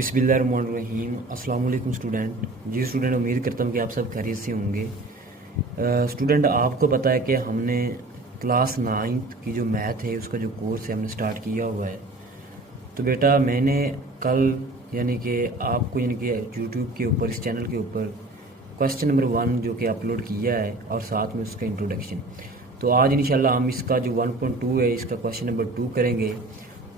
बिस्मिल्लाहिर्रहमानिर्रहीम। अस्सलाम वालेकुम स्टूडेंट। जी स्टूडेंट, उम्मीद करता हूँ कि आप सब खैरियत से होंगे। स्टूडेंट, आपको पता है कि हमने क्लास 9th की जो मैथ है उसका जो कोर्स है हमने स्टार्ट किया हुआ है। तो बेटा मैंने कल यानी कि आपको यानी कि यूट्यूब के ऊपर इस चैनल के ऊपर क्वेश्चन नंबर 1 जो कि अपलोड किया है और साथ में उसका इंट्रोडक्शन। तो आज इंशाल्लाह हम इसका जो 1.2 है इसका क्वेश्चन नंबर 2 करेंगे।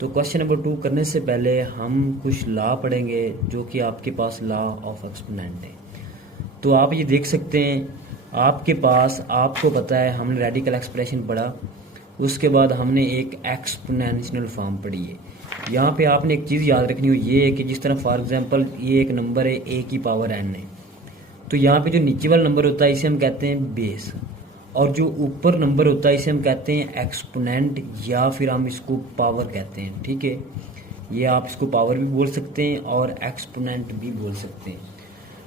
तो क्वेश्चन नंबर 2 करने से पहले हम कुछ लॉ पढ़ेंगे जो कि आपके पास लॉ ऑफ एक्सपोनेंट है। तो आप ये देख सकते हैं आपके पास, आपको पता है हमने रेडिकल एक्सप्रेशन पढ़ा, उसके बाद हमने एक एक्सपोनेंशियल फॉर्म पढ़ी है। यहाँ पे आपने एक चीज़ याद रखनी हो, ये है कि जिस तरह फॉर एग्जांपल ये एक नंबर है a की पावर n है, तो यहाँ पे जो नीचे वाला नंबर होता है इसे हम कहते हैं बेस, और जो ऊपर नंबर होता है इसे हम कहते हैं एक्सपोनेंट या फिर हम इसको पावर कहते हैं। ठीक है, ये आप इसको पावर भी बोल सकते हैं और एक्सपोनेंट भी बोल सकते हैं।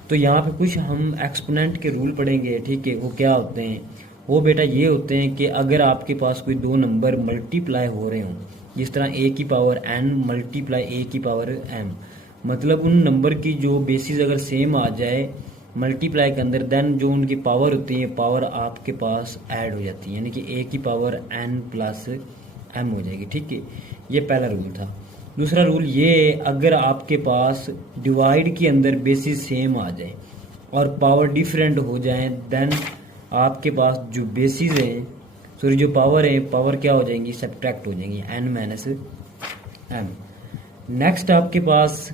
तो यहाँ पे कुछ हम एक्सपोनेंट के रूल पढ़ेंगे। ठीक है, वो क्या होते हैं? वो बेटा ये होते हैं कि अगर आपके पास कोई दो नंबर मल्टीप्लाई हो रहे हों, जिस तरह a की पावर n मल्टीप्लाई a की पावर m, मतलब उन नंबर की जो बेसिस अगर सेम आ जाए मल्टीप्लाई के अंदर, देन जो उनकी पावर होती है पावर आपके पास ऐड हो जाती है, यानी कि a की पावर n प्लस m हो जाएगी। ठीक है, ये पहला रूल था। दूसरा रूल ये है, अगर आपके पास डिवाइड के अंदर बेसिस सेम आ जाए और पावर डिफरेंट हो जाए, देन आपके पास जो बेसिस है सॉरी जो पावर है पावर क्या हो जाएंगी? सब्ट्रैक्ट हो जाएंगी, n माइनस m। नेक्स्ट आपके पास,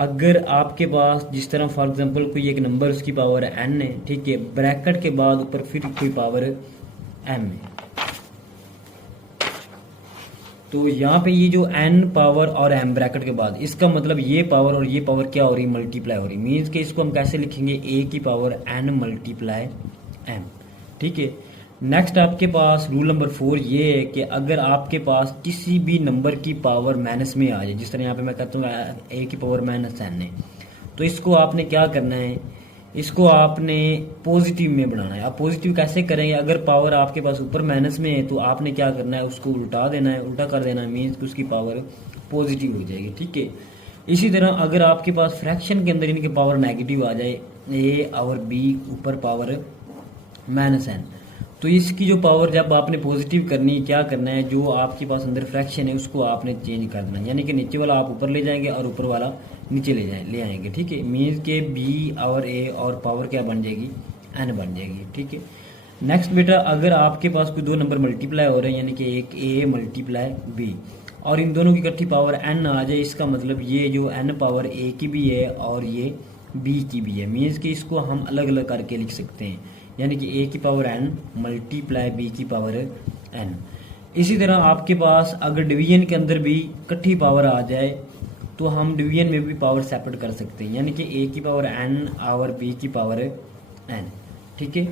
अगर आपके पास जिस तरह फॉर एग्जांपल कोई एक नंबर उसकी पावर n है, ठीक है, ब्रैकेट के बाद ऊपर फिर कोई पावर m है, तो यहाँ पे ये जो n पावर और m ब्रैकेट के बाद, इसका मतलब ये पावर और ये पावर क्या हो रही? मल्टीप्लाई हो रही। मीन्स कि इसको हम कैसे लिखेंगे? a की पावर n मल्टीप्लाई m। ठीक है, नेक्स्ट आपके पास रूल नंबर 4 ये है कि अगर आपके पास किसी भी नंबर की पावर माइनस में आ जाए, जिस तरह यहाँ पे मैं कहता हूँ a की पावर माइनस n है, तो इसको आपने क्या करना है? इसको आपने पॉजिटिव में बनाना है। आप पॉजिटिव कैसे करेंगे? अगर पावर आपके पास ऊपर माइनस में है तो आपने क्या करना है? उसको उल्टा देना है, उल्टा कर देना है, मीन्स कि उसकी पावर पॉजिटिव हो जाएगी। ठीक है, इसी तरह अगर आपके पास फ्रैक्शन के अंदर इनकी पावर नेगेटिव आ जाए, a और b ऊपर पावर माइनस n, तो इसकी जो पावर जब आपने पॉजिटिव करनी है, क्या करना है? जो आपके पास अंदर फ्रैक्शन है उसको आपने चेंज कर देना, यानी कि नीचे वाला आप ऊपर ले जाएंगे और ऊपर वाला नीचे ले आएंगे। ठीक है, मीन्स के b और a और पावर क्या बन जाएगी? n बन जाएगी। ठीक है, नेक्स्ट बेटा, अगर आपके पास कोई दो नंबर मल्टीप्लाई हो रहे हैं, यानी कि एक a मल्टीप्लाई b, और इन दोनों की इकट्ठी पावर n आ जाए, इसका मतलब ये जो n पावर a की भी है और ये b की भी है। मीन्स कि इसको हम अलग अलग करके लिख सकते हैं, यानी कि a की पावर n मल्टीप्लाई b की पावर n। इसी तरह आपके पास अगर डिवीजन के अंदर भी इकट्ठी पावर आ जाए तो हम डिवीजन में भी पावर सेपरेट कर सकते हैं, यानी कि a की पावर n और b की पावर n। ठीक है,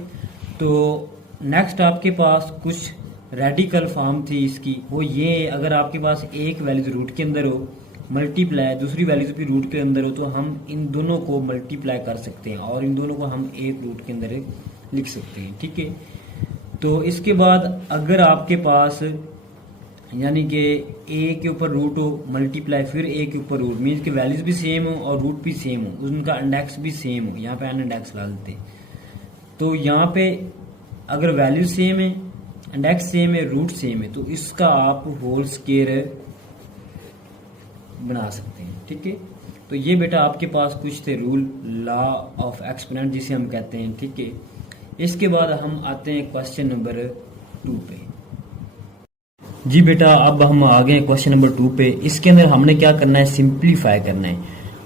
तो नेक्स्ट आपके पास कुछ रेडिकल फॉर्म थी इसकी, वो ये, अगर आपके पास एक वैल्यू रूट के अंदर हो मल्टीप्लाई, दूसरी वैल्यू भी रूट के अंदर हो, तो हम इन दोनों को मल्टीप्लाई कर सकते हैं और इन दोनों को हम एक रूट के अंदर लिख सकते हैं। ठीक है, तो इसके बाद अगर आपके पास यानी कि a के ऊपर रूट हो मल्टीप्लाई फिर a के ऊपर रूट, मीन्स कि वैल्यूज भी सेम हो और रूट भी सेम हो, उनका इंडेक्स भी सेम हो, यहाँ पे n इंडेक्स ला देते हैं। तो यहाँ पे अगर वैल्यू सेम है, इंडेक्स सेम है, रूट सेम है, तो इसका आप होल स्क्वायर बना सकते हैं। ठीक है, तो ये बेटा आपके पास कुछ थे रूल, लॉ ऑफ एक्सपोनेंट जिसे हम कहते हैं। ठीक है, इसके बाद हम आते हैं क्वेश्चन नंबर 2 पे। जी बेटा, अब हम आ गए क्वेश्चन नंबर 2 पे। इसके अंदर हमने क्या करना है? सिंप्लीफाई करना है।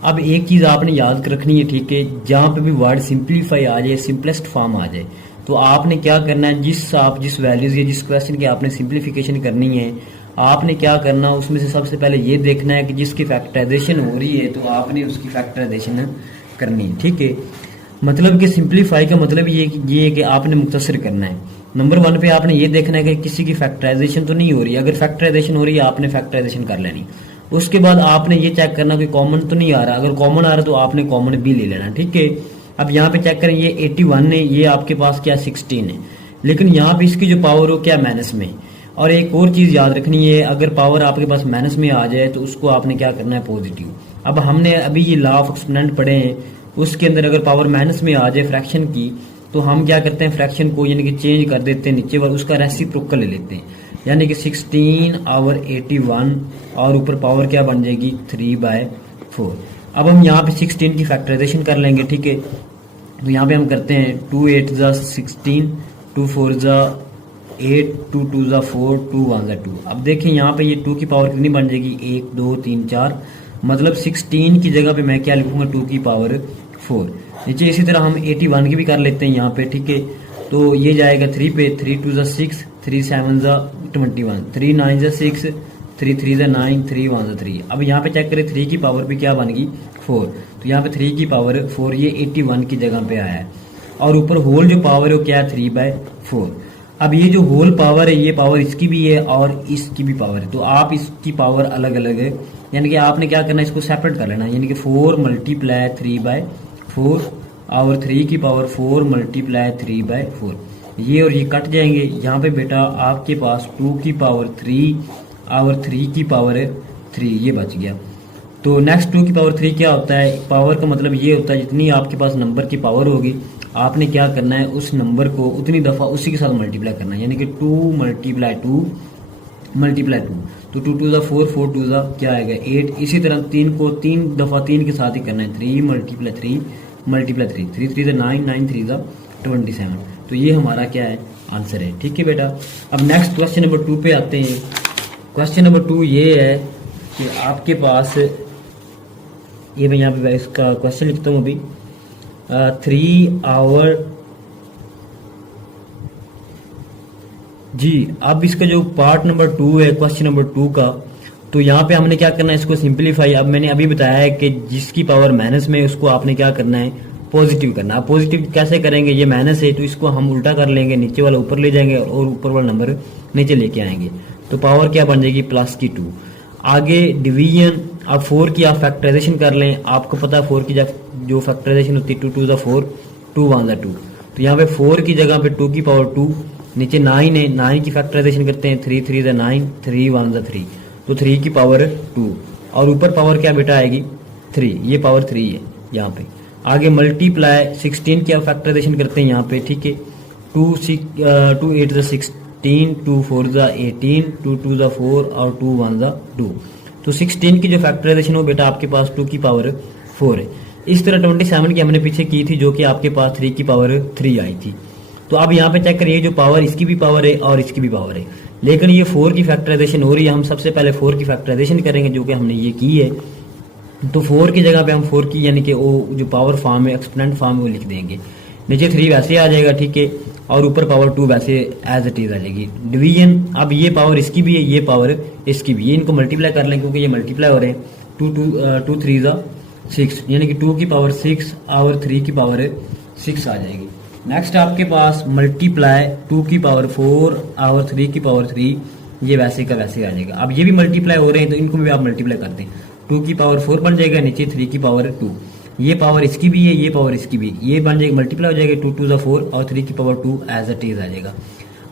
अब एक चीज़ आपने याद रखनी है, ठीक है, जहाँ पे भी वर्ड सिंप्लीफाई आ जाए, सिंपलेस्ट फॉर्म आ जाए, तो आपने क्या करना है? जिस वैल्यूज या जिस क्वेश्चन की आपने सिंप्लीफिकेशन करनी है, आपने क्या करना? उसमें से सबसे पहले ये देखना है कि जिसकी फैक्टराइजेशन हो रही है तो आपने उसकी फैक्टराइजेशन करनी है। ठीक है, मतलब कि सिंप्लीफाई का मतलब ये है कि आपने मुख्तसर करना है। नंबर 1 पे आपने ये देखना है कि किसी की फैक्टराइजेशन तो नहीं हो रही है, अगर फैक्टराइजेशन हो रही है आपने फैक्टराइजेशन कर लेनी। उसके बाद आपने ये चेक करना कि कॉमन तो नहीं आ रहा, अगर कॉमन आ रहा तो आपने कॉमन भी ले लेना। ठीक है, अब यहाँ पे चेक करें, ये 81 है, ये आपके पास क्या 16 है, लेकिन यहाँ पे इसकी जो पावर हो क्या माइनस में, और एक और चीज़ याद रखनी है, अगर पावर आपके पास माइनस में आ जाए तो उसको आपने क्या करना है, पॉजिटिव। अब हमने अभी ये लॉ ऑफ एक्सपोनेंट पढ़े हैं, उसके अंदर अगर पावर माइनस में आ जाए फ्रैक्शन की, तो हम क्या करते हैं, फ्रैक्शन को यानी कि चेंज कर देते हैं नीचे वाला, उसका रेसिप्रोकल ले लेते हैं, यानी कि 16/81 और ऊपर पावर क्या बन जाएगी 3/4। अब हम यहाँ पे 16 की फैक्टराइजेशन कर लेंगे, ठीक है। तो यहाँ पे हम करते हैं 2 8 जा 16, 2 4 जा 8, 2 2 जा 4, 2 1 जा 2। अब देखिए यहाँ पे ये 2 की पावर कितनी बन जाएगी, 1 2 3 4, मतलब 16 की जगह पे मैं क्या लिखूंगा, 2 की पावर 4। नीचे इसी तरह हम 81 की भी कर लेते हैं यहाँ पे, ठीक है। तो ये जाएगा 3 पे, 3 2 जा 6, 3 7 जा 21, 3 9 जा 6, 3 3 जा 9, 3 1 जा 3। अब यहाँ पे चेक करें 3 की पावर भी क्या बन गई 4, तो यहाँ पे 3 की पावर 4 ये 81 की जगह पे आया है। और ऊपर होल जो पावर है वो क्या है 3/4। अब ये जो होल पावर है ये पावर इसकी भी है और इसकी भी पावर है, तो आप इसकी पावर अलग अलग है, यानी कि आपने क्या करना है, इसको सेपरेट कर लेना, यानी कि 4 मल्टीप्लाई 3/4 और 3 की पावर 4 मल्टीप्लाई 3/4। ये और ये कट जाएंगे। यहाँ पे बेटा आपके पास 2 की पावर 3 और 3 की पावर 3 ये बच गया। तो नेक्स्ट 2 की पावर 3 क्या होता है, पावर का मतलब ये होता है जितनी आपके पास नंबर की पावर होगी आपने क्या करना है, उस नंबर को उतनी दफ़ा उसी के साथ मल्टीप्लाई करना है, यानी कि 2 मल्टीप्लाई 2 मल्टीप्लाई 2, तो 2 2 4, 4 2 क्या आएगा 8। इसी तरह 3 को 3 दफ़ा 3 के साथ ही करना है, 3 मल्टीप्लाई 3 मल्टीप्लाई 3, 3 3 9, 9 3 27। तो ये हमारा क्या है, आंसर है, ठीक है बेटा। अब नेक्स्ट क्वेश्चन नंबर 2 पे आते हैं। क्वेश्चन नंबर 2 ये है कि आपके पास, ये मैं यहाँ पे इसका क्वेश्चन लिखता हूँ अभी, 3 आवर जी। अब इसका जो पार्ट नंबर 2 है क्वेश्चन नंबर 2 का, तो यहाँ पे हमने क्या करना है, इसको सिंपलीफाई। अब मैंने अभी बताया है कि जिसकी पावर माइनस में उसको आपने क्या करना है, पॉजिटिव करना है। पॉजिटिव कैसे करेंगे, ये माइनस है तो इसको हम उल्टा कर लेंगे, नीचे वाला ऊपर ले जाएंगे और ऊपर वाला नंबर नीचे लेके आएंगे, तो पावर क्या बन जाएगी +2। आगे डिवीजन, अब 4 की आप फैक्टराइजेशन कर लें, आपको पता है 4 की जो फैक्टराइजेशन होती है 2 2 4, 2 1 2। तो यहाँ पे 4 की जगह पे 2 की पावर 2, नीचे 9 है, 9 की फैक्टराइजेशन करते हैं, 3 3 9, 3 1 3, तो 3 की पावर 2 और ऊपर पावर क्या बेटा आएगी 3, ये पावर 3 है यहाँ पे। आगे मल्टीप्लाई 16 की आप फैक्टराइजेशन करते हैं यहाँ पे, ठीक है। 2 8 16, 2 4 18, 2 2 4 और 2 1 2। तो 16 की जो फैक्टराइजेशन हो बेटा आपके पास 2 की पावर 4 है। इस तरह 27 की हमने पीछे की थी जो कि आपके पास 3 की पावर 3 आई थी। तो अब यहाँ पे चेक करिए, जो पावर इसकी भी पावर है और इसकी भी पावर है, लेकिन ये 4 की फैक्टराइजेशन हो रही है। हम सबसे पहले 4 की फैक्टराइजेशन करेंगे जो कि हमने ये की है। तो 4 की जगह पे हम 4 की यानी कि वो जो पावर फॉर्म है, एक्सपोनेंट फॉर्म है, वो लिख देंगे। नीचे 3 वैसे आ जाएगा, ठीक है, और ऊपर पावर 2 वैसे एज इट इज आ जाएगी। डिवीजन, अब ये पावर इसकी भी है, ये पावर इसकी भी है, इनको मल्टीप्लाई कर लें क्योंकि ये मल्टीप्लाई हो रहे हैं। 2 3 6, यानी कि 2 की पावर 6 और 3 की पावर 6 आ जाएगी। नेक्स्ट आपके पास मल्टीप्लाई 2 की पावर 4 और 3 की पावर 3, ये वैसे का वैसे आ जाएगा। अब ये भी मल्टीप्लाई हो रहे हैं तो इनको भी आप मल्टीप्लाई करते हैं, 2 की पावर 4 बन जाएगा, नीचे 3 की पावर 2, ये पावर इसकी भी है, ये पावर इसकी भी, ये बन जाएगी, मल्टीप्लाई हो जाएगा, 2 2 4 और 3 की पावर 2 एज इट इज आ जाएगा।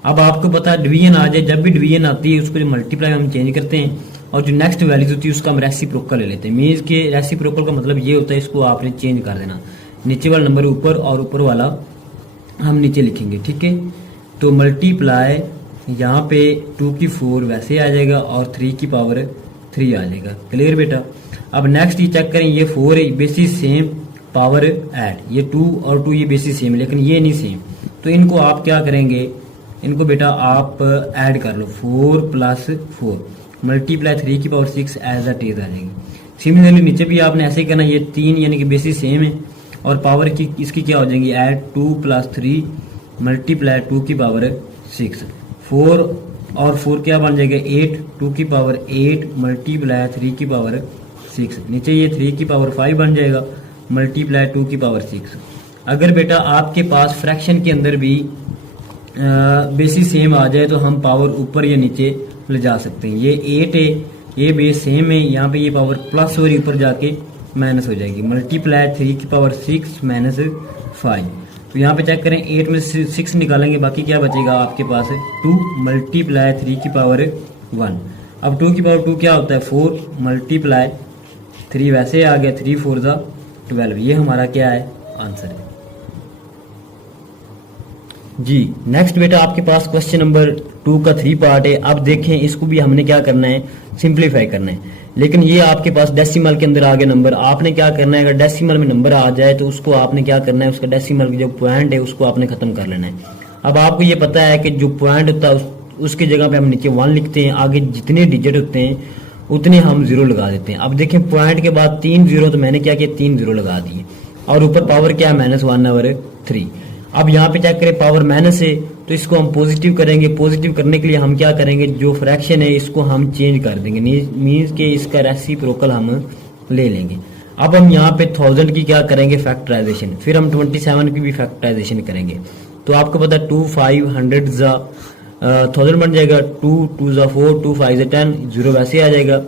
अब आपको पता है डिवीजन आ जाए, जब भी डिवीजन आती है उसको जो मल्टीप्लाई हम चेंज करते हैं और जो नेक्स्ट वैल्यूज होती है उसका हम रेसिप्रोकल ले लेते हैं। मीन्स के रेसिप्रोकल का मतलब ये होता है इसको आपने चेंज कर देना, नीचे वाला नंबर ऊपर और ऊपर वाला हम नीचे लिखेंगे, ठीक है। तो मल्टीप्लाई यहाँ पे 2 की 4 वैसे आ जाएगा और 3 की पावर 3 आ जाएगा। क्लियर बेटा। अब नेक्स्ट ये चेक करें, ये 4 है, बेसिस सेम, पावर ऐड, ये 2 और 2 ये बेसिस सेम, लेकिन ये नहीं सेम, तो इनको आप क्या करेंगे, इनको बेटा आप ऐड कर लो, 4 + 4 मल्टीप्लाई 3 की पावर 6 एज इट इज आ जाएगी। सिमिलरली नीचे भी आपने ऐसे ही करना, ये 3 यानी कि बेसिस सेम है और पावर की इसकी क्या हो जाएगी ऐड, 2 + 3 मल्टीप्लाई 2 की पावर 6, 4 और 4 क्या बन जाएगा 8, 2 की पावर 8 मल्टीप्लाई 3 की पावर 6, नीचे ये 3 की पावर 5 बन जाएगा मल्टीप्लाई 2 की पावर 6। अगर बेटा आपके पास फ्रैक्शन के अंदर भी बेसिस सेम आ जाए तो हम पावर ऊपर या नीचे ले जा सकते हैं। ये 8 है, ये बेस सेम है, यहाँ पे ये पावर प्लस और ऊपर जाके माइनस हो जाएगी, मल्टीप्लाई 3 की पावर 6 - 5। तो यहाँ पे चेक करें 8 में से 6 निकालेंगे, बाकी क्या बचेगा आपके पास है 2 मल्टीप्लाई 3 की पावर 1। अब 2 की पावर 2 क्या होता है 4 मल्टीप्लाई 3, वैसे आ गया 3 4 ज़ा 12। ये हमारा क्या है आंसर है जी। नेक्स्ट बेटा आपके पास क्वेश्चन नंबर 2 का 3 पार्ट है। अब देखें इसको भी हमने क्या करना है सिंप्लीफाई करना है, लेकिन ये आपके पास डेसिमल के अंदर आ गया नंबर। आपने क्या करना है, अगर डेसिमल में नंबर आ जाए तो उसको आपने क्या करना है, उसका डेसिमल की जो पॉइंट है उसको आपने खत्म कर लेना है। अब आपको ये पता है कि जो पॉइंट होता है उसकी जगह पे हम नीचे 1 लिखते हैं, आगे जितने डिजिट होते हैं उतने हम 0 लगा देते हैं। अब देखें पॉइंट के बाद 3 0, तो मैंने क्या किया 3 0 लगा दिए, और ऊपर पावर क्या है -1/3। अब यहाँ पे चेक करें पावर माइनस है तो इसको हम पॉजिटिव करेंगे। पॉजिटिव करने के लिए हम क्या करेंगे, जो फ्रैक्शन है इसको हम चेंज कर देंगे, मीन्स के इसका रेसिप्रोकल हम ले लेंगे। अब हम यहाँ पे 1000 की क्या करेंगे फैक्टराइजेशन, फिर हम 27 की भी फैक्टराइजेशन करेंगे। तो आपको पता है 2 5 100 ज़ा 1000 बन जाएगा, 2 2 ज़ा 4 2 5 ज़ा 10, 0 वैसे आ जाएगा,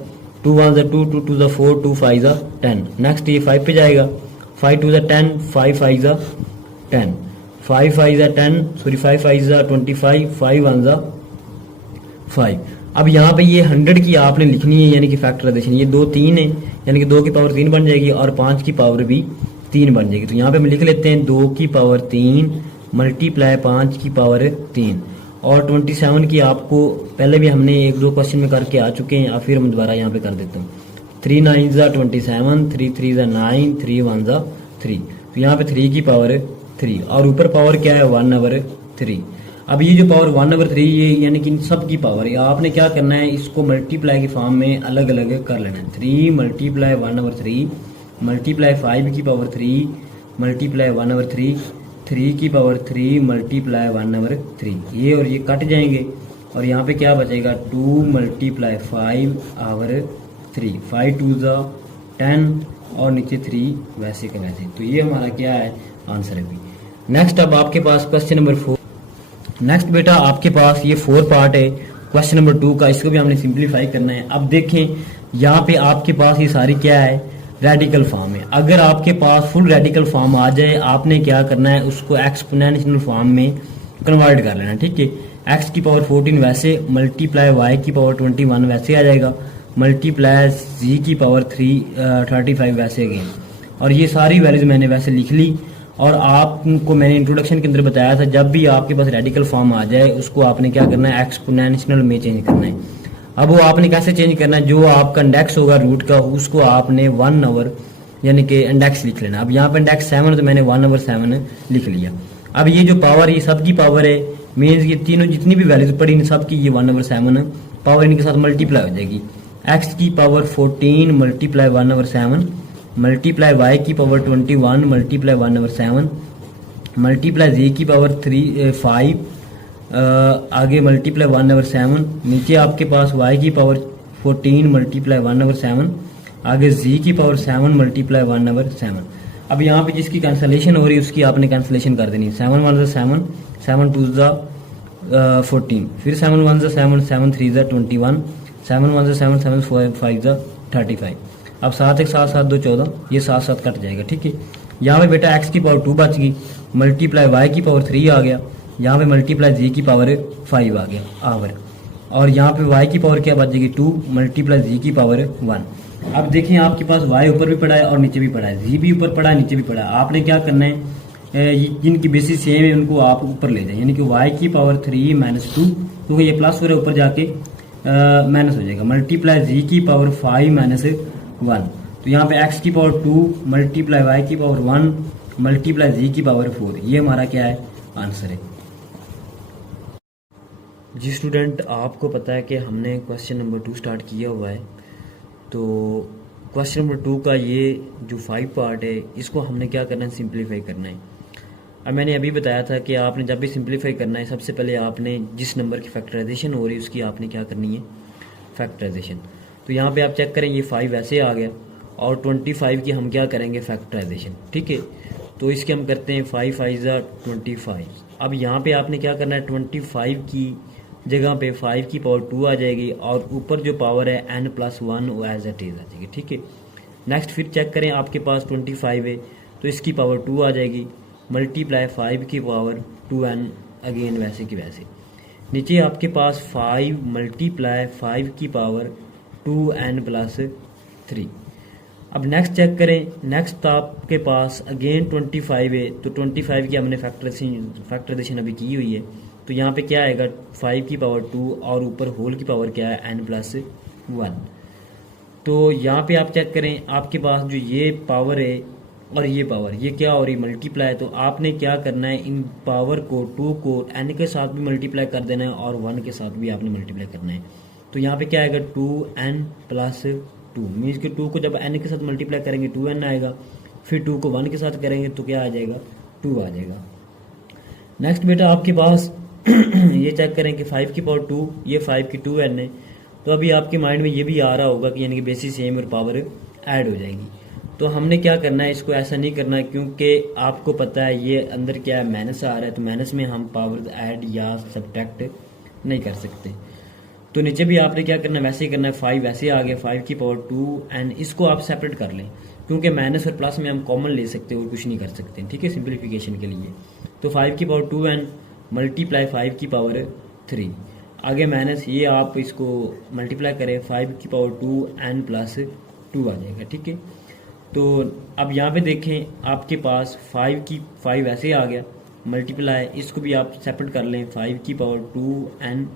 2 1 ज़ा 2 2 2 ज़ा 4 2 5 ज़ा 10। नेक्स्ट ये 5 पे जाएगा, 5 2 ज़ा 10 5 5 ज़ा 10, 5 5 ज़ा 10 सॉरी 5 5 ज़ा 25 5 1 ज़ा 5। अब यहाँ पे ये 100 की आपने लिखनी है, यानी कि फैक्टराइजेशन। ये 2 3 है, यानी कि 2 की पावर 3 बन जाएगी और 5 की पावर भी 3 बन जाएगी। तो यहाँ पे हम लिख लेते हैं 2 की पावर 3 मल्टीप्लाई 5 की पावर 3। और 27 की आपको पहले भी हमने 1-2 क्वेश्चन में करके आ चुके हैं, अब फिर हम दोबारा यहाँ पे कर देते हैं। 3 9 ज़ा 27, 3 3 ज़ा 9, 3 1 ज़ा 3। तो यहाँ पे 3 की पावर 3 और ऊपर पावर क्या है 1/3। अब ये जो पावर 1/3 ये यानी कि सब की पावर है, आपने क्या करना है इसको मल्टीप्लाई के फॉर्म में अलग अलग कर लेना है। 3 मल्टीप्लाई 1/3 मल्टीप्लाई 5 की पावर 3 मल्टीप्लाई 1/3, 3 की पावर 3 मल्टीप्लाई 1/3। ये और ये कट जाएंगे और यहाँ पे क्या बचेगा 2 मल्टीप्लाई 5/3, 5 2 ज़ा 10 और नीचे 3 वैसे का वैसे। तो ये हमारा क्या है आंसर है भी। नेक्स्ट अब आपके पास क्वेश्चन नंबर 4। नेक्स्ट बेटा आपके पास ये 4 पार्ट है क्वेश्चन नंबर 2 का, इसको भी हमने सिंप्लीफाई करना है। अब देखें यहाँ पे आपके पास ये सारी क्या है रेडिकल फॉर्म है। अगर आपके पास फुल रेडिकल फॉर्म आ जाए आपने क्या करना है उसको एक्सपोनेंशियल फॉर्म में कन्वर्ट कर लेना, ठीक है। x की पावर 14 वैसे मल्टीप्लाई y की पावर 21 वैसे आ जाएगा, मल्टीप्लाई z की पावर 35 वैसे अगेन। और ये सारी वैल्यूज मैंने वैसे लिख ली और आपको मैंने इंट्रोडक्शन के अंदर बताया था जब भी आपके पास रेडिकल फॉर्म आ जाए उसको आपने क्या करना है एक्सपोनेंशियल में चेंज करना है। अब वो आपने कैसे चेंज करना है, जो आपका इंडेक्स होगा रूट का उसको आपने 1/, यानी कि इंडेक्स लिख लेना। अब यहाँ पर इंडेक्स 7 है तो मैंने 1/7 लिख लिया। अब ये जो पावर ये सबकी पावर है, मीन्स ये तीनों जितनी भी वैल्यूज पड़ी इन सबकी ये 1/7 पावर इनके साथ मल्टीप्लाई हो जाएगी। एक्स की पावर 14 मल्टीप्लाई 1/7 मल्टीप्लाई y की पावर 21 मल्टीप्लाई 1/7 मल्टीप्लाई z की पावर 5 आगे मल्टीप्लाई 1/7, नीचे आपके पास y की पावर 14 मल्टीप्लाई 1/7 आगे z की पावर 7 मल्टीप्लाई 1/7। अब यहाँ पे जिसकी कैंसलेशन हो रही है उसकी आपने कैंसलेशन कर देनी। 7 1 ज़ा 7, 7 2 ज़ा 14, फिर 7 1 ज़ा 7, 7 3 ज़ा 21, 7 1 ज़ा 7, 7 5 ज़ा 35। अब 7 1 7 7 2 14, ये 7 7 कट जाएगा, ठीक है। यहाँ पे बेटा x की पावर 2 बच गई, मल्टीप्लाई y की पावर 3 आ गया, यहाँ पे मल्टीप्लाई z की पावर 5 आ गया आवर, और यहाँ पे y की पावर क्या बचेगी 2 मल्टीप्लाई z की पावर 1। अब देखिए आपके पास y ऊपर भी पड़ा है और नीचे भी पड़ा है, z भी ऊपर पड़ा है नीचे भी पड़ा है। आपने क्या करना है जिनकी बेसिस सेम है उनको आप ऊपर ले जाए, यानी कि y की पावर 3 -2 क्योंकि ये प्लस हो रहा है ऊपर जाके माइनस हो जाएगा, मल्टीप्लाई z की पावर 5 -1। तो यहाँ पे x की पावर 2 मल्टीप्लाई y की पावर 1 मल्टीप्लाई z की पावर 4, ये हमारा क्या है आंसर है जी। स्टूडेंट आपको पता है कि हमने क्वेश्चन नंबर 2 स्टार्ट किया हुआ है, तो क्वेश्चन नंबर 2 का ये जो 5 पार्ट है इसको हमने क्या करना है सिंप्लीफाई करना है। अब मैंने अभी बताया था कि आपने जब भी सिंप्लीफाई करना है सबसे पहले आपने जिस नंबर की फैक्टराइजेशन हो रही है उसकी आपने क्या करनी है फैक्टराइजेशन। तो यहाँ पे आप चेक करें ये 5 ऐसे आ गया और 25 की हम क्या करेंगे फैक्टराइजेशन, ठीक है। तो इसके हम करते हैं 5 5 ज़ा 25। अब यहाँ पे आपने क्या करना है 25 की जगह पे 5 की पावर 2 आ जाएगी और ऊपर जो पावर है n+1 वो एज इट इज आ जाएगी, ठीक है। नेक्स्ट फिर चेक करें आपके पास 25 है तो इसकी पावर 2 आ जाएगी, मल्टीप्लाई 5 की पावर 2n अगेन वैसे की वैसे। नीचे आपके पास 5 मल्टीप्लाई 5 की पावर 2n प्लस 3। अब नेक्स्ट चेक करें, नेक्स्ट आपके पास अगेन 25 है, तो 25 की हमने फैक्टराइजेशन अभी की हुई है, तो यहाँ पे क्या आएगा 5 की पावर 2 और ऊपर होल की पावर क्या है n प्लस 1। तो यहाँ पे आप चेक करें, आपके पास जो ये पावर है और ये पावर ये क्या हो रही मल्टीप्लाई, तो आपने क्या करना है इन पावर को 2 को n के साथ भी मल्टीप्लाई कर देना है और 1 के साथ भी आपने मल्टीप्लाई करना है। तो यहाँ पे क्या आएगा 2n प्लस 2, मीन्स कि 2 को जब n के साथ मल्टीप्लाई करेंगे 2n आएगा, फिर 2 को 1 के साथ करेंगे तो क्या आ जाएगा 2 आ जाएगा। नेक्स्ट बेटा आपके पास ये चेक करें कि 5 की पावर 2, ये 5 की 2n है, तो अभी आपके माइंड में ये भी आ रहा होगा कि यानी कि बेसिस सेम और पावर ऐड हो जाएगी। तो हमने क्या करना है, इसको ऐसा नहीं करना है क्योंकि आपको पता है ये अंदर क्या है माइनस आ रहा है, तो माइनस में हम पावर ऐड या सब्ट्रैक्ट नहीं कर सकते। तो नीचे भी आपने क्या करना है वैसे ही करना है, 5 वैसे आ गया 5 की पावर 2n, इसको आप सेपरेट कर लें क्योंकि माइनस और प्लस में हम कॉमन ले सकते हैं और कुछ नहीं कर सकते, ठीक है, सिंप्लीफिकेशन के लिए। तो 5 की पावर 2n मल्टीप्लाई 5 की पावर 3, आगे माइनस ये आप इसको मल्टीप्लाई करें 5 की पावर 2n प्लस 2 आ जाएगा, ठीक है। तो अब यहाँ पे देखें आपके पास 5 ऐसे आ गया मल्टीप्लाई, इसको भी आप सेपरेट कर लें 5 की पावर 2n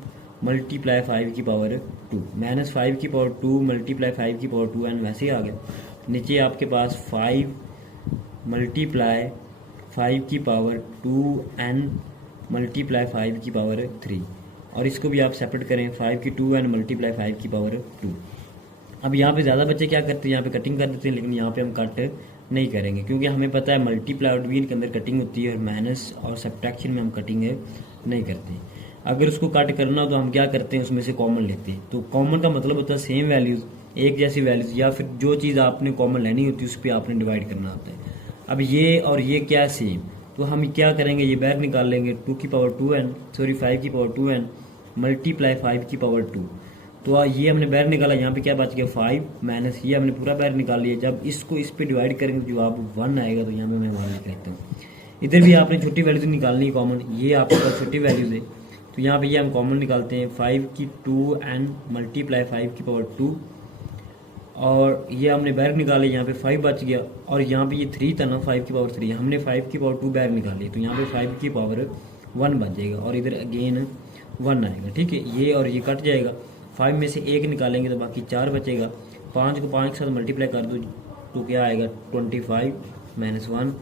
मल्टीप्लाई 5 की पावर 2 माइनस 5 की पावर 2 मल्टीप्लाई 5 की पावर 2n वैसे ही आ गया। नीचे आपके पास 5 मल्टीप्लाई 5 की पावर 2n मल्टीप्लाई 5 की पावर 3, और इसको भी आप सेपरेट करें 5 की 2n मल्टीप्लाई 5 की पावर 2। अब यहाँ पे ज़्यादा बच्चे क्या करते हैं, यहाँ पे कटिंग कर देते हैं, लेकिन यहाँ पे हम कट नहीं करेंगे क्योंकि हमें पता है मल्टीप्लाई और डिवीजन के अंदर कटिंग होती है और माइनस और सब्ट्रैक्शन में हम कटिंग नहीं करते। अगर उसको कट करना हो तो हम क्या करते हैं उसमें से कॉमन लेते हैं। तो कॉमन का मतलब होता है सेम वैल्यूज़, एक जैसी वैल्यूज़, या फिर जो चीज़ आपने कॉमन लेनी होती है उस पर आपने डिवाइड करना होता है। अब ये और ये क्या सेम, तो हम क्या करेंगे ये बाहर निकाल लेंगे 2 की पावर 2n 5 की पावर 2n मल्टीप्लाई 5 की पावर 2। तो ये हमने बाहर निकाला, यहाँ पे क्या बच गया 5 माइनस ये हमने पूरा बाहर निकाल लिया। जब इसको इस पे डिवाइड करेंगे तो जवाब 1 आएगा, तो यहाँ पे मैं 1 लिख लेता हूँ। इधर भी आपने छोटी वैल्यूज निकालनी है कॉमन, ये आपके पास छोटी वैल्यूज है, तो यहाँ पे ये हम कॉमन निकालते हैं 5 की 2n मल्टीप्लाई 5 की पावर 2, और ये हमने बाहर निकाले, यहाँ पे 5 बच गया, और यहाँ पे ये 3 था ना 5 की पावर 3, हमने 5 की पावर 2 बाहर निकाली, तो यहाँ पे 5 की पावर 1 बच जाएगा और इधर अगेन 1 आएगा, ठीक है। ये और ये कट जाएगा, 5 में से 1 निकालेंगे तो बाकी 4 बचेगा। 5 को 5 के साथ मल्टीप्लाई कर दो तो क्या आएगा 25 माइनस 1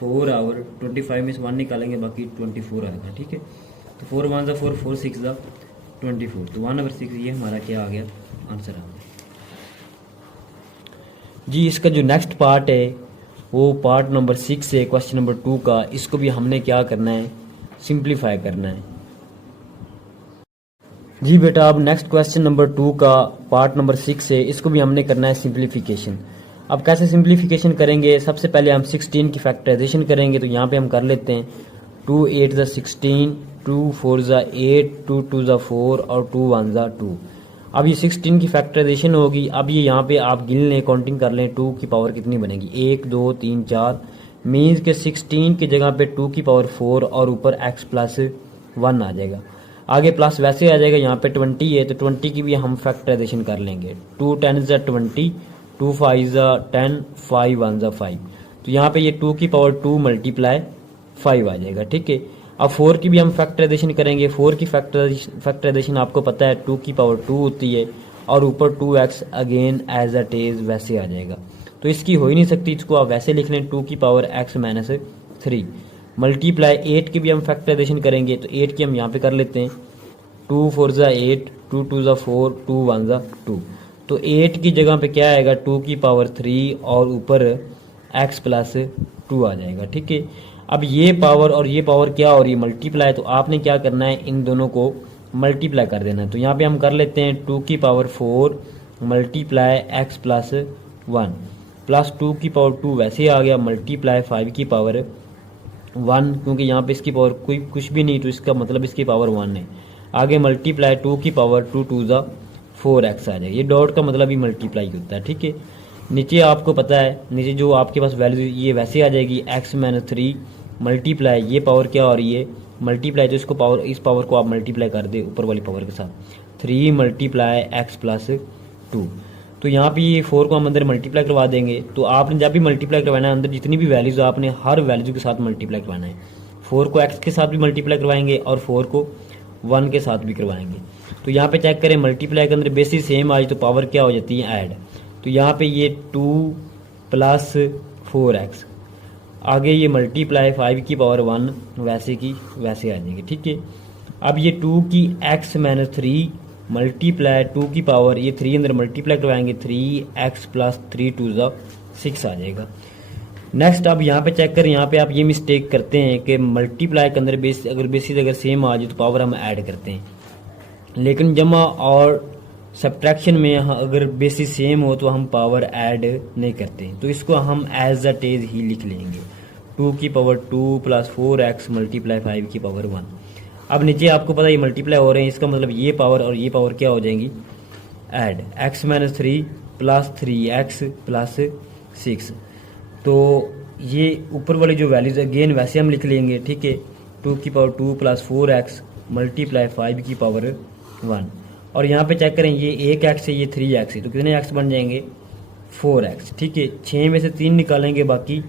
4 आवर 25 में से 1 निकालेंगे बाकी 24 आएगा, ठीक है। तो 4 1 ज़ा 4 4 6 ज़ा 24, तो 1/6 ये हमारा क्या आ गया आंसर आ गया जी। इसका जो नेक्स्ट पार्ट है वो पार्ट नंबर 6 है क्वेश्चन नंबर 2 का, इसको भी हमने क्या करना है सिंप्लीफाई करना है जी बेटा। अब नेक्स्ट क्वेश्चन नंबर 2 का पार्ट नंबर 6 है, इसको भी हमने करना है सिंप्लीफिकेशन। अब कैसे सिंप्लीफिकेशन करेंगे, सबसे पहले हम 16 की फैक्टराइजेशन करेंगे, तो यहाँ पे हम कर लेते हैं 2 8 ज़ा 16 2 4 ज़ा 8 2 2 ज़ा 4 और 2 1 ज़ा 2। अब ये 16 की फैक्टराइजेशन होगी। अब ये यहाँ पे आप गिन लें, काउंटिंग कर लें 2 की पावर कितनी बनेगी 1 2 3 4, मीन्स के 16 की जगह पे 2 की पावर 4 और ऊपर x प्लस 1 आ जाएगा। आगे प्लस वैसे आ जाएगा, यहाँ पे 20 है तो 20 की भी हम फैक्टराइजेशन कर लेंगे। 2 10 ज़ा 20 2 5 ज़ा 10 5 1 ज़ा 5, तो यहाँ पे ये 2 की पावर 2 मल्टीप्लाई 5 आ जाएगा, ठीक है। अब 4 की भी हम फैक्टराइजेशन करेंगे। 4 की फैक्टराइजेशन आपको पता है 2 की पावर 2 होती है और ऊपर 2x again as it is वैसे आ जाएगा, तो इसकी हो ही नहीं सकती, इसको आप वैसे लिख लें 2 की पावर x माइनस 3 मल्टीप्लाई 8 की भी हम फैक्टराइजेशन करेंगे, तो 8 की हम यहाँ पे कर लेते हैं 2 4 ज़ा 8 2 2 ज़ा 4 2 1 ज़ा 2, तो 8 की जगह पे क्या आएगा 2 की पावर 3 और ऊपर x प्लस 2 आ जाएगा, ठीक है। अब ये पावर और ये पावर क्या हो रही है मल्टीप्लाई, तो आपने क्या करना है इन दोनों को मल्टीप्लाई कर देना है। तो यहाँ पे हम कर लेते हैं 2 की power 4 multiply x plus 1 plus 2 की पावर 2 वैसे आ गया मल्टीप्लाई 5 की पावर 1, क्योंकि यहाँ पे इसकी पावर कोई कुछ भी नहीं तो इसका मतलब इसकी पावर 1 है। आगे मल्टीप्लाई 2 की पावर 2 2 ज़ा 4x आ जाएगा, ये डॉट का मतलब ही मल्टीप्लाई होता है, ठीक है। नीचे आपको पता है नीचे जो आपके पास वैल्यू ये वैसे आ जाएगी x माइनस 3 मल्टीप्लाई, ये पावर क्या हो रही है मल्टीप्लाई, तो इसको पावर, इस पावर को आप मल्टीप्लाई कर दे ऊपर वाली पावर के साथ, 3 मल्टीप्लाई एक्स प्लस 2। तो यहाँ पे ये 4 को हम अंदर मल्टीप्लाई करवा देंगे। तो आपने जब भी मल्टीप्लाई करवाना है अंदर जितनी भी वैल्यूज़ आपने हर वैल्यू के साथ मल्टीप्लाई करवाना है। 4 को x के साथ भी मल्टीप्लाई करवाएंगे और 4 को 1 के साथ भी करवाएंगे। तो यहाँ पे चेक करें मल्टीप्लाई के अंदर बेसिस सेम आज तो पावर क्या हो जाती है ऐड। तो यहाँ पे ये 2 प्लस 4x, आगे ये मल्टीप्लाई 5 की पावर 1 वैसे की वैसे आ जाएगी। ठीक है, अब ये 2 की x माइनस 3 मल्टीप्लाई 2 की पावर, ये 3 अंदर मल्टीप्लाई करवाएंगे, 3x प्लस 3 2 6 आ जाएगा। नेक्स्ट अब यहाँ पे चेक करें, यहाँ पे आप ये मिस्टेक करते हैं कि मल्टीप्लाई के अंदर बेसिस अगर सेम आ जाए तो पावर हम ऐड करते हैं, लेकिन जमा और सब्ट्रैक्शन में अगर बेसिस सेम हो तो हम पावर ऐड नहीं करते। तो इसको हम एज अ टेज ही लिख लेंगे, 2 की पावर 2 प्लस 4x मल्टीप्लाई 5 की पावर 1। अब नीचे आपको पता है ये मल्टीप्लाई हो रहे हैं, इसका मतलब ये पावर और ये पावर क्या हो जाएंगी add, x minus 3 plus 3x plus 6। तो ये ऊपर वाली जो वैल्यूज अगेन वैसे हम लिख लेंगे। ठीक है, 2 की पावर 2 प्लस 4x मल्टीप्लाई 5 की पावर 1। और यहाँ पे चेक करें ये 1x है ये 3x है, तो कितने x बन जाएंगे 4x। ठीक है, 6 में से 3 निकालेंगे बाकी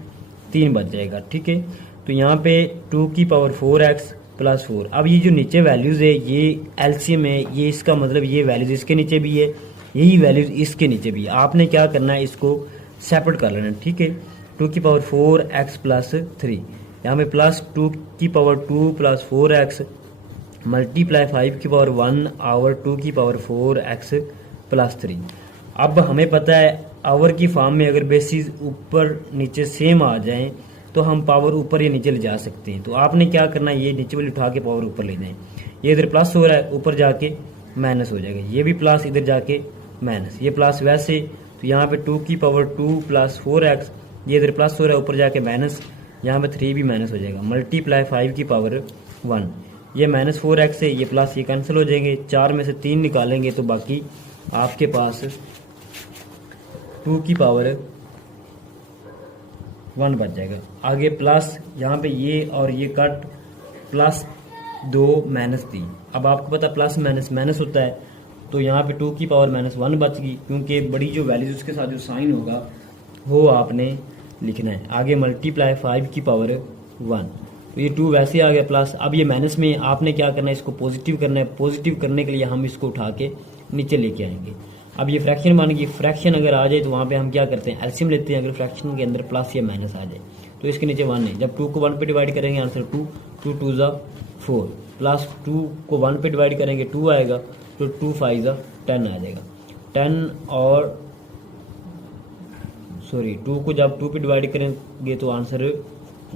3 बच जाएगा। ठीक है, तो यहाँ पे 2 की पावर 4x प्लस 4। अब ये जो नीचे वैल्यूज़ है ये एलसीएम है, ये इसका मतलब ये वैल्यूज़ इसके नीचे भी है, यही वैल्यूज़ इसके नीचे भी है। आपने क्या करना है इसको सेपरेट कर लेना। ठीक है, 2 की पावर 4x प्लस 3, यहाँ पे प्लस 2 की पावर 2 प्लस 4x मल्टीप्लाई 5 की पावर 1 आवर 2 की पावर 4x प्लस 3। अब हमें पता है आवर की फॉर्म में अगर बेसिस ऊपर नीचे सेम आ जाएं तो हम पावर ऊपर या नीचे ले जा सकते हैं। तो आपने क्या करना है, ये नीचे वाली उठा के पावर ऊपर ले जाएं। ये इधर प्लस हो रहा है ऊपर जाके माइनस हो जाएगा, ये भी प्लस इधर जाके माइनस, ये प्लस वैसे। तो यहाँ पे 2 की पावर 2 प्लस 4x, ये इधर प्लस हो रहा है ऊपर जाके माइनस, यहाँ पे 3 भी माइनस हो जाएगा, मल्टीप्लाई 5 की पावर 1। ये माइनस 4x है, ये प्लस ये कैंसिल हो जाएंगे, 4 में से 3 निकालेंगे तो बाकी आपके पास 2 की पावर 1 बच जाएगा। आगे प्लस यहाँ पे ये और ये कट, प्लस 2 माइनस 3। अब आपको पता प्लस माइनस माइनस होता है, तो यहाँ पे 2 की पावर माइनस 1 बच गई, क्योंकि बड़ी जो वैल्यूज उसके साथ जो साइन होगा वो आपने लिखना है। आगे मल्टीप्लाई 5 की पावर 1, तो ये 2 वैसे आ गया प्लस। अब ये माइनस में आपने क्या करना है, इसको पॉजिटिव करना है। पॉजिटिव करने के लिए हम इसको उठा के नीचे लेके आएंगे। अब ये फ्रैक्शन बन गई, फ्रैक्शन अगर आ जाए तो वहाँ पे हम क्या करते हैं एलसीएम लेते हैं। अगर फ्रैक्शन के अंदर प्लस या माइनस आ जाए तो इसके नीचे 1 है, जब 2 को 1 पे डिवाइड करेंगे आंसर 2, 2 2 4 प्लस 2 को 1 पे डिवाइड करेंगे 2 आएगा, तो 2 5 10 आ जाएगा। 10 और 2 को जब 2 पे डिवाइड करेंगे तो आंसर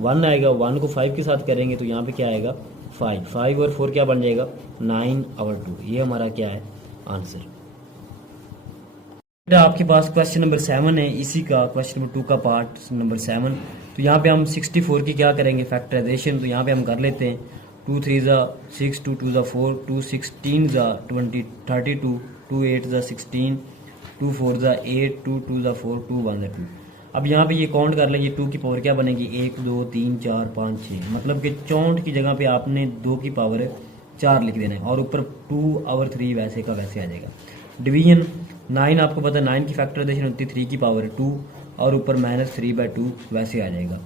1 आएगा। 1 को 5 के साथ करेंगे तो यहाँ पे क्या आएगा 5, 5 और 4 क्या बन जाएगा 9 और 2। ये हमारा क्या है आंसर। आपके पास क्वेश्चन नंबर 7 है, इसी का क्वेश्चन नंबर 2 का पार्ट नंबर 7। तो यहाँ पे हम 64 की क्या करेंगे फैक्टराइजेशन। तो यहाँ पे हम कर लेते हैं 2 3 6, 2 2 4, 2 16 20 32, 2 8 16, 2 4 8, 2 2 4, 2 1 2। अब यहाँ पे ये काउंट कर लेंगे, 2 की पावर क्या बनेगी 1 2 3 4 5 6, मतलब कि 64 की जगह पे आपने 2 की पावर 4 लिख देना है और ऊपर 2 और 3 वैसे का वैसे आ जाएगा। डिवीजन 9 आपको पता है 9 की फैक्टराइजेशन होती है 3 की पावर 2 और ऊपर -3/2 वैसे आ जाएगा।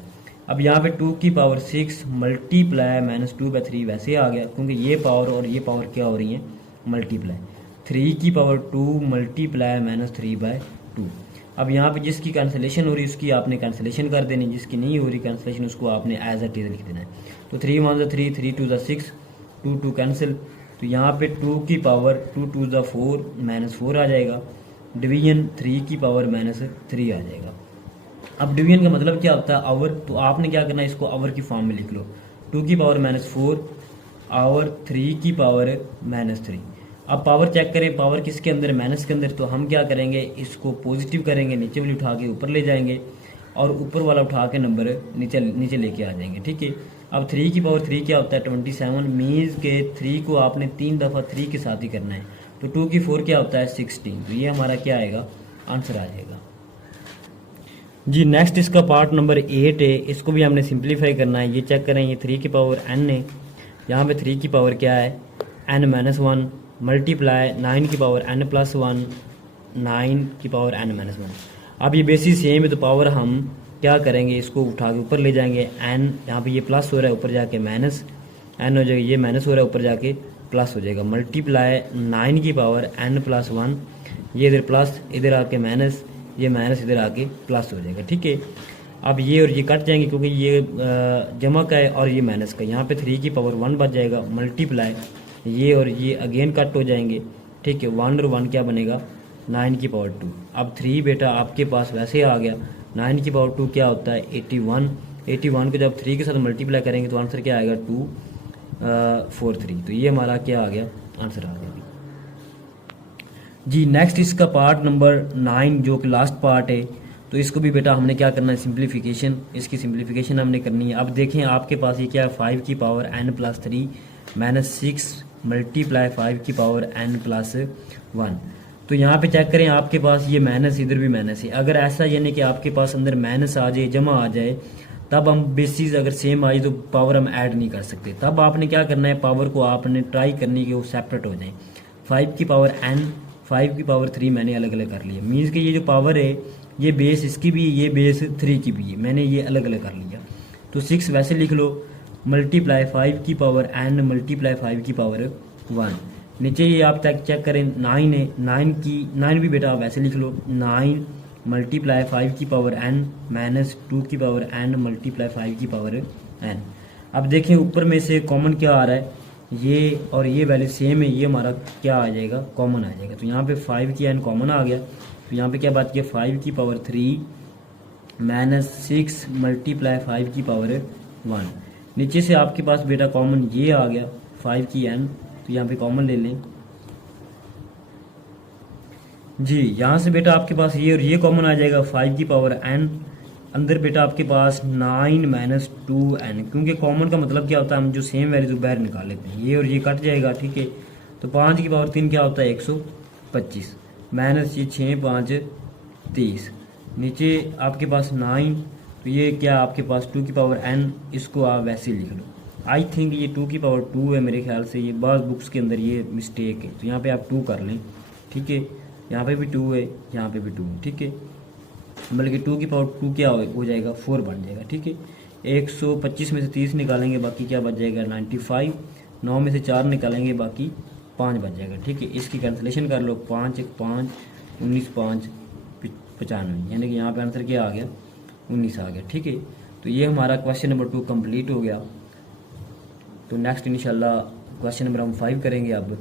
अब यहाँ पे 2 की पावर 6 मल्टीप्लाई -2/3 वैसे आ गया, क्योंकि ये पावर और ये पावर क्या हो रही है मल्टीप्लाई। 3 की पावर 2 मल्टीप्लाई -3/2। अब यहाँ पे जिसकी कैंसिलेशन हो रही है उसकी आपने कैंसिलेशन कर देनी, जिसकी नहीं हो रही कैंसिलेशन उसको आपने एज अ टीज लिख देना है। तो 3 1 3, 3 2 6, 2 2 कैंसिल। तो यहाँ पे 2 की पावर 2 2 4 -4 आ जाएगा। डिवीजन 3 की पावर -3 आ जाएगा। अब डिवीजन का मतलब क्या होता है आवर, तो आपने क्या करना है इसको आवर की फॉर्म में लिख लो। 2 की पावर -4 आवर 3 की पावर -3। अब पावर चेक करें, पावर किसके अंदर माइनस के अंदर, तो हम क्या करेंगे इसको पॉजिटिव करेंगे, नीचे वाली उठा के ऊपर ले जाएंगे और ऊपर वाला उठा के नंबर नीचे लेके आ जाएंगे। ठीक है। अब 3 की पावर 3 क्या होता है 27, मीन्स के 3 को आपने 3 दफ़ा 3 के साथ ही करना है। तो 2 की 4 क्या होता है 16। तो ये हमारा क्या आएगा आंसर आ जाएगा। जी नेक्स्ट इसका पार्ट नंबर 8 है, इसको भी हमने सिंप्लीफाई करना है। ये चेक करें, ये 3 की पावर n है, यहाँ पे 3 की पावर क्या है n-1 मल्टीप्लाई 9 की पावर n+1 9 की पावर n-1। अब ये बेसिस सेम है तो पावर हम क्या करेंगे, इसको उठा के ऊपर ले जाएंगे। n यहाँ पे ये प्लस हो रहा है, ऊपर जाके माइनस n हो जाएगा, ये माइनस हो रहा है, ऊपर जाके प्लस हो जाएगा। मल्टीप्लाई 9 की पावर n+1, ये इधर प्लस, इधर आके माइनस, ये माइनस इधर आके प्लस हो जाएगा। ठीक है, अब ये और ये कट जाएंगे क्योंकि ये जमा का है और ये माइनस का। यहाँ पे 3 की पावर 1 बच जाएगा, मल्टीप्लाई ये और ये अगेन कट हो जाएंगे। ठीक है, 1 और 1 क्या बनेगा 9 की पावर 2। अब 3 बेटा आपके पास वैसे आ गया, 9 की पावर 2 क्या होता है 81। 81 को जब 3 के साथ मल्टीप्लाई करेंगे तो आंसर क्या आएगा 243। तो ये हमारा क्या आ गया, आंसर आ गया जी। नेक्स्ट इसका पार्ट नंबर 9 जो कि लास्ट पार्ट है, तो इसको भी बेटा हमने क्या करना है सिंप्लीफिकेशन, इसकी सिंप्लीफिकेशन हमने करनी है। अब देखें आपके पास ये क्या है 5 की पावर n+3 -6 मल्टीप्लाई 5 की पावर n+1। तो यहाँ पे चेक करें आपके पास ये माइनस, इधर भी माइनस है। अगर ऐसा यानी कि आपके पास अंदर माइनस आ जाए, जमा आ जाए, तब हम बेसिस अगर सेम आई तो पावर हम ऐड नहीं कर सकते। तब आपने क्या करना है, पावर को आपने ट्राई करनी कि वो सेपरेट हो जाए। 5 की पावर n 5 की पावर 3 मैंने अलग अलग कर लिया। मीन्स कि ये जो पावर है ये बेस इसकी भी, ये बेस 3 की भी है, मैंने ये अलग अलग कर लिया। तो 6 वैसे लिख लो, मल्टीप्लाई 5 की पावर n मल्टीप्लाई 5 की पावर 1। नीचे ये आप चेक करें 9 है, 9 भी बेटा आप वैसे लिख लो, 9 मल्टीप्लाई 5 की पावर n -2 की पावर n मल्टीप्लाई 5 की पावर n। अब देखें ऊपर में से कॉमन क्या आ रहा है, ये और ये वैल्यू सेम है, ये हमारा क्या आ जाएगा कॉमन आ जाएगा। तो यहाँ पे 5 की n कॉमन आ गया, तो यहाँ पे क्या बात किया 5 की पावर 3 -6 मल्टीप्लाई 5 की पावर 1। नीचे से आपके पास बेटा कॉमन ये आ गया 5 की n, तो यहाँ पे कॉमन ले लें जी। यहाँ से बेटा आपके पास ये और ये कॉमन आ जाएगा 5 की पावर n, अंदर बेटा आपके पास 9 - 2n, क्योंकि कॉमन का मतलब क्या होता है हम जो सेम वैल्यू बाहर निकाल लेते हैं, ये और ये कट जाएगा। ठीक है, तो 5 की पावर 3 क्या होता है 125 माइनस ये 6 5 30, नीचे आपके पास 9, तो ये क्या आपके पास 2 की पावर n, इसको आप वैसे लिख लो। आई थिंक ये 2 की पावर 2 है मेरे ख्याल से, ये बाज़ बुक्स के अंदर ये मिस्टेक है, तो यहाँ पे आप 2 कर लें। ठीक है, यहाँ पे भी 2 है, यहाँ पे भी 2 है। ठीक है, बल्कि 2 की पावर 2 क्या हो जाएगा 4 बन जाएगा। ठीक है, 125 में से 30 निकालेंगे, बाकी क्या बच जाएगा 95, 9 में से 4 निकालेंगे, बाकी 5 बच जाएगा। ठीक है, इसकी कैंसिलेशन कर लो, 5 1 5 19 5 95, यानी कि यहाँ पे आंसर क्या आ गया 19 आ गया। ठीक है, तो ये हमारा क्वेश्चन नंबर 2 कंप्लीट हो गया। तो नेक्स्ट इंशाल्लाह क्वेश्चन नंबर हम 5 करेंगे अब।